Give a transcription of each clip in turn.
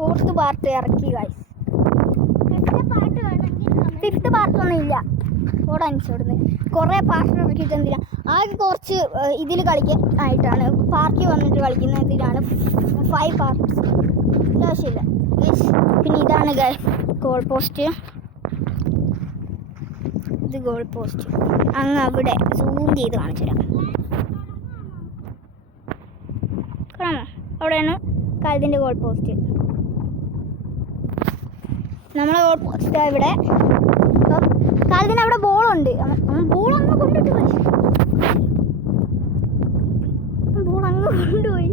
Fourth part ഇറക്കി guys. Fifth പാർട്ടൊന്നും ഇല്ല. ഓടെ അനുസരിച്ച് കുറേ പാർട്ട് ഇറക്കിയിട്ട് എന്തിനാ, ആകെ കുറച്ച് ഇതിൽ കളിക്കാൻ ആയിട്ടാണ് പാർക്കിൽ വന്നിട്ട് കളിക്കുന്നതിലാണ് 5 പാർട്ട്സ്. ആവശ്യമില്ല ഗൈസ്. പിന്നെ ഇതാണ് ഗൈസ് ഗോൾ പോസ്റ്റ്. ഇത് ഗോൾ പോസ്റ്റ് അങ്ങ് അവിടെ സൂം ചെയ്ത് കാണിച്ചു തരാം. കാണാമോ? അവിടെയാണ് കാലത്തിൻ്റെ ഗോൾ പോസ്റ്റ്. നമ്മളെ ഗോൾ പോസ്റ്റ് ഇവിടെ. അപ്പം കാലത്തിന് അവിടെ ബോളുണ്ട്. ബോൾ അങ്ങ് കൊണ്ടിട്ട് പോയി. ബോൾ അങ്ങ് കൊണ്ടുപോയി.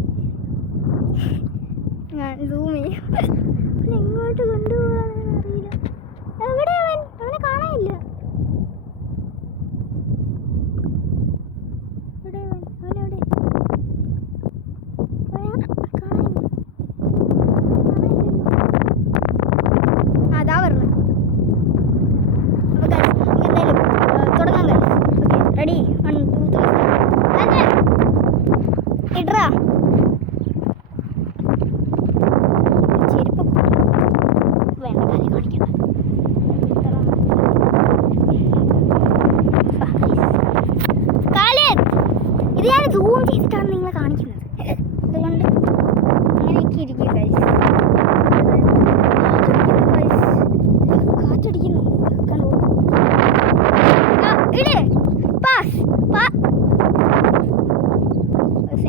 ഞാൻ സൂം ചെയ്യും. എങ്ങോട്ട് കൊണ്ടുപോകാണെന്ന് അറിയില്ല. എവിടെ അവനെ കാണാനില്ല. Ready? 1, 2, 3. ഇട്രാ. ചെരുപ്പ് വേണ്ട, കാലി കാണിക്കണം. ഇത് ഞാൻ സൂം ചെയ്തിട്ടാണ് നിങ്ങളെ കാണിക്കുന്നത്. അതുകൊണ്ട് അങ്ങനെയൊക്കെ ഇരിക്കും ഗൈസ്. കാറ്റടിക്കുന്നു. കണ്ടോ?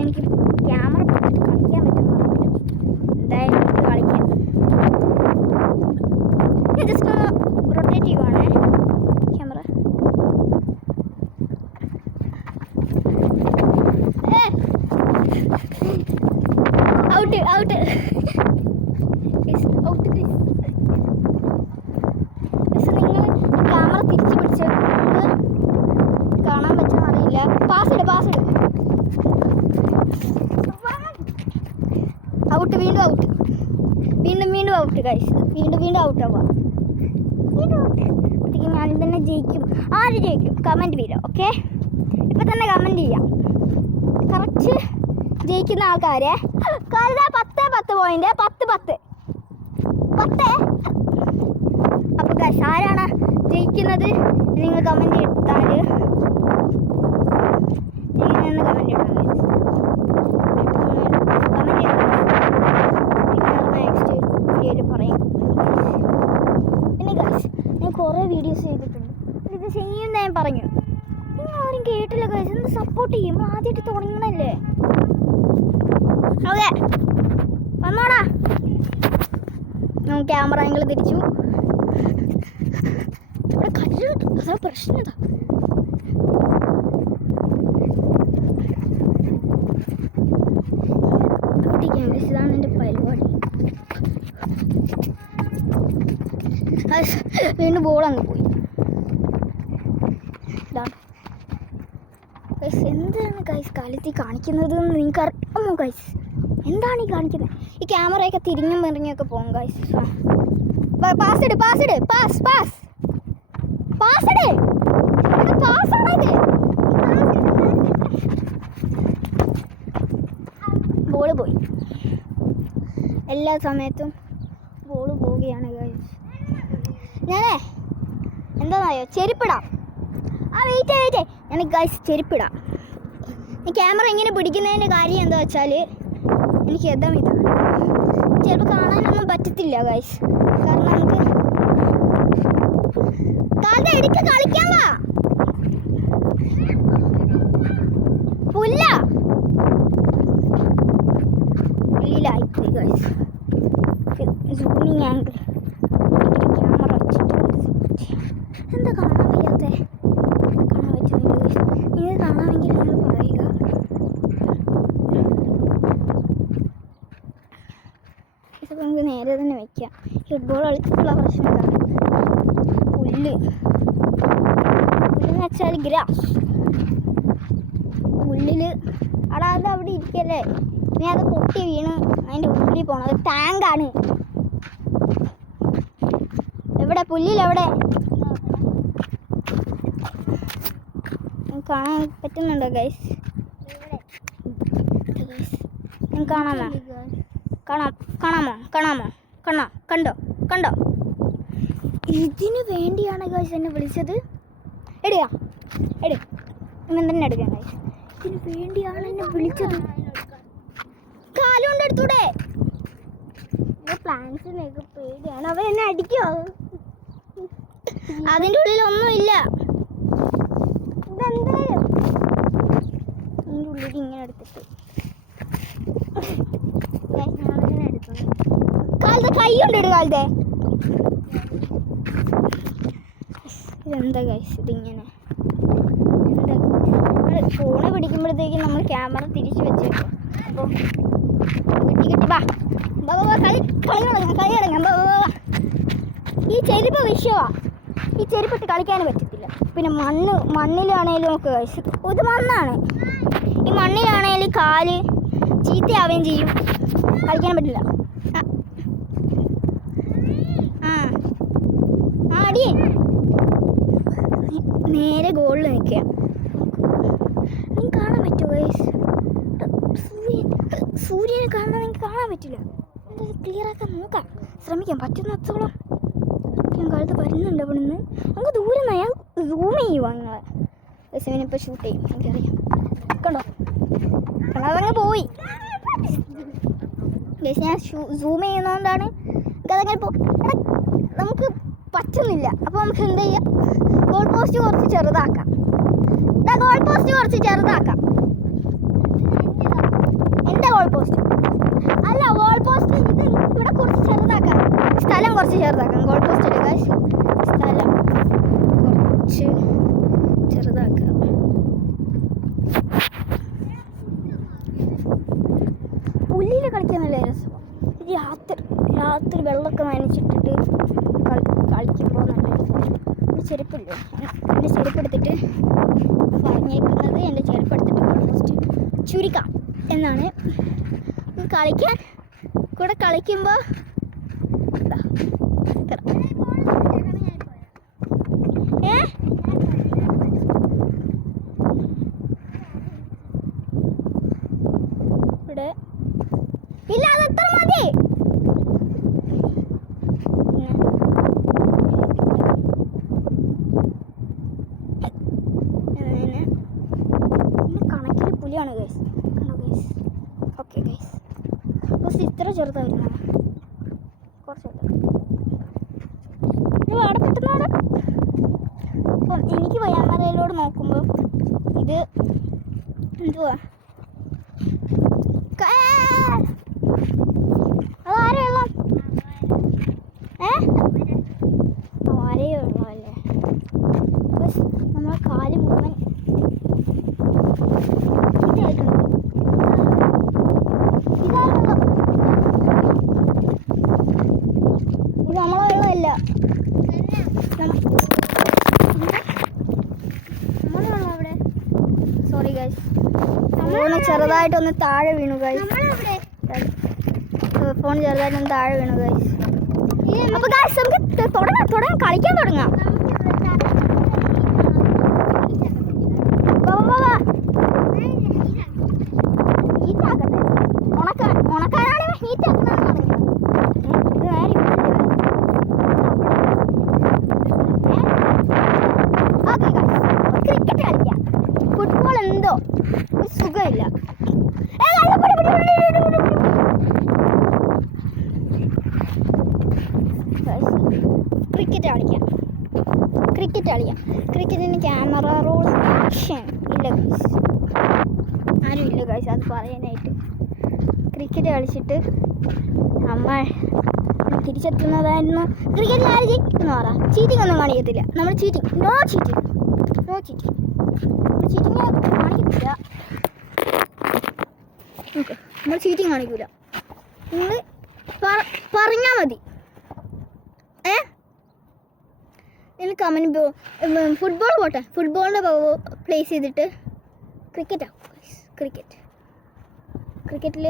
എനിക്ക് ക്യാമറ കളിക്കാൻ പറ്റുന്നില്ല. എന്തായാലും എനിക്ക് കളിക്കാം. ഞാൻ ജസ്റ്റ് ഒന്ന് റൊട്ടേറ്റ് ചെയ്യുവാണേ ക്യാമറ. Out out out. നിങ്ങൾ ക്യാമറ തിരിച്ചു പിടിച്ചത് കാണാൻ പറ്റുമെന്നറിയില്ല. പാസ് ഇട്. ഔട്ട്. വീണ്ടും ഔട്ട്. വീണ്ടും ഔട്ട് ഗൈസ്. വീണ്ടും ഔട്ട് ആവാം. അപ്പോഴത്തേക്കും ഞാൻ തന്നെ ജയിക്കും. ആര് ജയിക്കും കമൻറ്റ് ചെയ്യാം. ഓക്കെ, ഇപ്പം തന്നെ കമൻറ്റ് ചെയ്യാം. കറക്റ്റ് ജയിക്കുന്ന ആൾക്കാരെ കരുതാ 10 പോയിന്റ്. 10. അപ്പോൾ ഗൈസ് ആരാണ് ജയിക്കുന്നത് നിങ്ങൾ കമൻറ്റ് ഇട്ടാൽ ഇങ്ങനെയൊന്ന് കമൻറ്റ് ഇടണം. നെക്സ്റ്റ് വീഡിയോയിൽ പറയും. പിന്നെ ഗൈസ് ഞാൻ കുറേ വീഡിയോസ് ചെയ്തിട്ടുണ്ട്. ഇത് ചെയ്യുമെന്ന് ഞാൻ പറഞ്ഞു. നിങ്ങൾ ആരും കേട്ടില്ല ഗൈസ്. എന്ത് സപ്പോർട്ട് ചെയ്യും? ആദ്യമായിട്ട് തുടങ്ങണല്ലേ. ഓക്കെ, വന്നോടാ. ക്യാമറ ആംഗിൾ തിരിച്ചു. ഇവിടെ കല്ല് അതാ പ്രശ്നം. ഇതാണ് എൻ്റെ പരിപാടി. വീണ്ടും ബോൾ അങ്ങ് പോയി. ഇതാണ് ഗൈസ്. എന്താണ് ഗൈസ് കാലത്തിൽ കാണിക്കുന്നത് എന്ന് നിങ്ങൾക്ക് അറിയാമോ ഗൈസ്? എന്താണ് ഈ കാണിക്കുന്നത്? ഈ ക്യാമറയൊക്കെ തിരിഞ്ഞും മറിഞ്ഞൊക്കെ പോകും ഗൈസ്. പാസ് ബോള് പോയി. എല്ലാ സമയത്തും ബോള് പോവുകയാണ് ഗൈസ്. ഞാനേ എന്താണെന്നറിയോ, ചെരുപ്പിടാം. വെയിറ്റ് ഞാൻ ഗൈസ് ചെരുപ്പിടാം. ഈ ക്യാമറ ഇങ്ങനെ പിടിക്കുന്നതിൻ്റെ കാര്യം എന്താ വെച്ചാൽ എനിക്ക് ഇതാണ് ചിലപ്പോൾ കാണാനൊന്നും പറ്റത്തില്ല ഗൈസ്. കാരണം നമുക്ക് എടുത്ത് കളിക്കാൻ വാ. പുല്ല വെളിയിലായിപ്പോയി ഗൈസ്. സൂമിങ് ആംഗിൾ ക്യാമറ എന്താ കാണാൻ വയ്യാത്തെ? കാണാൻ പറ്റുന്നില്ല ഗൈസ്. ഇത് കാണാമെങ്കിൽ നിങ്ങൾ പറയുക. ഇതൊക്കെ നമുക്ക് നേരെ തന്നെ വയ്ക്കാം. ഫുട്ബോൾ കളിച്ചിട്ടുള്ള പ്രശ്നം എന്താണ്? പുല്ലെന്ന് വെച്ചാൽ ഗ്രാസ്. പുല്ലിൽ അത് അവിടെ ഇരിക്കല്ലേ. ഇനി അത് പൊട്ടി വീണ് അതിൻ്റെ ഉള്ളിൽ പോകണം. അത് ടാങ്കാണ്. എവിടെ പുല്ലിലെവിടെ? കാണാൻ പറ്റുന്നുണ്ടോ ഗൈസ്? കാണാമോ? വേണ്ടിയാണ് ഗൈസ് എന്നെ വിളിച്ചത്. എടിയാ എടി ഇങ്ങനെ തന്നെ എടുക്കാം ഗൈസ്. ഇതിന് വേണ്ടിയാണ് എന്നെ വിളിച്ചത്. കാലുകൊണ്ട് എടുത്തൂടെ? പ്ലാന്റ്സിനൊക്കെ പേടിയാണ്. അവൻ എന്നെ അടിക്കോ? അതിൻ്റെ ഉള്ളിൽ ഒന്നുമില്ല. ഇതെന്തേ ഇതിൻ്റെ ഉള്ളിൽ ഇങ്ങനെ എടുത്തിട്ട് കാലത്തെ കൈ കൊണ്ടിട്ട് കാലത്തെ ഇതെന്താ ഗൈസ് ഇതിങ്ങനെ എന്താ ഫോണ് പിടിക്കുമ്പോഴത്തേക്കും നമ്മൾ ക്യാമറ തിരിച്ചു വെച്ചേക്കും. അപ്പോൾ കിട്ടി ബാ ബാ ബാ കളി തുടങ്ങാം. ഈ ചെരുപ്പ് വിഷയമാണ്. ഈ ചെരുപ്പിട്ട് കളിക്കാനും പറ്റത്തില്ല. പിന്നെ മണ്ണിലാണേലും നമുക്ക് കഴിച്ചു. ഇത് മണ്ണാണ്. ഈ മണ്ണിലാണേലും കാല് ചീത്തയാവുകയും ചെയ്യും. കളിക്കാൻ പറ്റില്ല. അടി നേരെ ഗോളിൽ നിൽക്കുക. നിങ്ങൾക്ക് കാണാൻ പറ്റുമോ ഗൈസ്? സൂര്യനെ കാണാൻ നിങ്ങൾക്ക് കാണാൻ പറ്റില്ല. എന്താ ക്ലിയർ ആക്കാൻ നോക്കാം, ശ്രമിക്കാം പറ്റുന്നത്തോളം. ഞാൻ കാലത്ത് വരുന്നുണ്ട് അവിടെ നിന്ന്. നമുക്ക് ദൂരെ നിന്ന് ഞാൻ സൂം ചെയ്യുവാ. നിങ്ങളെ ഗൈസിനിപ്പോൾ ഷൂട്ട് ചെയ്യും. എനിക്കറിയാം. കണ്ടോ അതങ്ങ് പോയി ഗൈസ്. ഞാൻ സൂം ചെയ്യുന്നതുകൊണ്ടാണ് അതങ്ങനെ നമുക്ക് പറ്റുന്നില്ല. അപ്പോൾ നമുക്ക് എന്ത് ചെയ്യാം? ഗോൾ പോസ്റ്റ് കുറച്ച് ചെറുതാക്കാം. ഗോൾ പോസ്റ്റ് കുറച്ച് ചെറുതാക്കാം. എൻ്റെ ഗോൾ പോസ്റ്റ് അല്ല, ഗോൾ പോസ്റ്റ് ഇത് ഇവിടെ കുറച്ച് ചെറുതാക്കാം. സ്ഥലം കുറച്ച് ചെറുതാക്കാം. ഗോൾ പോസ്റ്റ് എടുക്കുക. സ്ഥലം കുറച്ച് ചെറുതാക്കാം. പുല്ലിൽ കളിക്കാൻ നല്ല രസമാണ്. രാത്രി വെള്ളമൊക്കെ നനച്ചിട്ടിട്ട് കളിക്കുമ്പോൾ നല്ല രസമാണ്. എൻ്റെ ചെരുപ്പില്ലേ, എൻ്റെ ചെരുപ്പെടുത്തിട്ട് പറഞ്ഞേക്കുന്നത് എൻ്റെ ചെരുപ്പെടുത്തിട്ട് ഓൾമോസ്റ്റ് ചുരുക്കാം എന്നാണ്. കളിക്കാൻ കൂടെ കളിക്കുമ്പോൾ ഇവിടെ ഇല്ല, അതെത്ര മതി. കണക്കിൽ പുലിയാണ് ഗൈസ്. കണ്ടോ ഗൈസ്? ഓക്കെ ഗൈസ്, കുറച്ച് ഇത്ര ചെറുതായിരുന്നു. കുറച്ച് അവിടെ പെട്ടെന്ന് അപ്പം എനിക്ക് ക്യാമറയിലൂടെ നോക്കുമ്പോൾ ഇത് എന്തുവാ അതാരേ വെള്ളം ആരേ വെള്ളമല്ലേ? നമ്മളെ കാല് മുഴുവൻ ഇതായിട്ടുണ്ട്. ഇതാണ് വെള്ളം. ഇത് നമ്മളെ വെള്ളമല്ല. നമ്മുടെ വെള്ളം അവിടെ. സോറി ഗൈസ്, ഫോണ് ചെറുതായിട്ടൊന്ന് താഴെ വീണു ഗൈസ്. ഫോൺ ചെറുതായിട്ടൊന്ന് താഴെ വീണു ഗൈസ്. അപ്പോൾ ഗൈസ് നമുക്ക് തുടങ്ങാം കളിക്കാൻ തുടങ്ങാം. ഹീറ്റാക്കട്ടെ. ഉണക്കാനാണെങ്കിൽ ഹീറ്റാക്കുന്നതാണ് പറഞ്ഞത്. ഇത് നേരെ ഓക്കെ ഗൈസ്, ക്രിക്കറ്റ് കളിക്കാം. ഫുട്ബോൾ എന്തോ ഒരു സുഖമില്ല. ക്രിക്കറ്റ് കളിക്കാം. ക്രിക്കറ്റിന് ക്യാമറ റോൾ ആക്ഷൻ ഇല്ല ഗൈസ്. ആരും ഇല്ല ഗൈസ് അത് പറയാനായിട്ട്. ക്രിക്കറ്റ് കളിച്ചിട്ട് അമ്മ തിരിച്ചെത്തുന്നതായിരുന്നു. ക്രിക്കറ്റിൽ ആര് ജയിക്കുന്നു പറ. ചീറ്റിംഗ് ഒന്നും കാണിക്കത്തില്ല നമ്മൾ. നോ ചീറ്റിംഗ് കാണിക്കത്തില്ല. ഓക്കെ, നമ്മൾ ചീറ്റിംഗ് കാണിക്കൂല. നിങ്ങൾ പറഞ്ഞാൽ മതി. നിങ്ങൾ കമൻറ്റ് ഫുട്ബോൾ പോട്ടെ, ഫുട്ബോളിൻ്റെ പ്ലേസ് ചെയ്തിട്ട് ക്രിക്കറ്റാവും. ക്രിക്കറ്റിൽ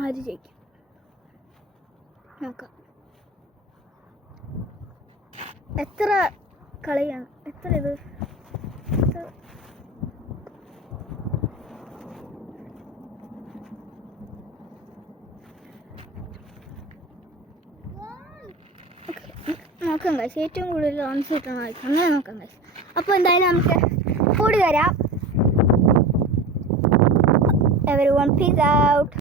ആര് ജയിക്കും നോക്കാം. എത്ര കളിയാണ്? എത്ര ഇത്? നോക്കാം ഗൈസ്, ഏറ്റവും കൂടുതൽ റൺസ് കിട്ടുന്ന ആൾക്ക് അങ്ങനെ നോക്കാം ഗൈസ്. അപ്പോൾ എന്തായാലും നമുക്ക് കൂടി വരാം. Everyone peace out.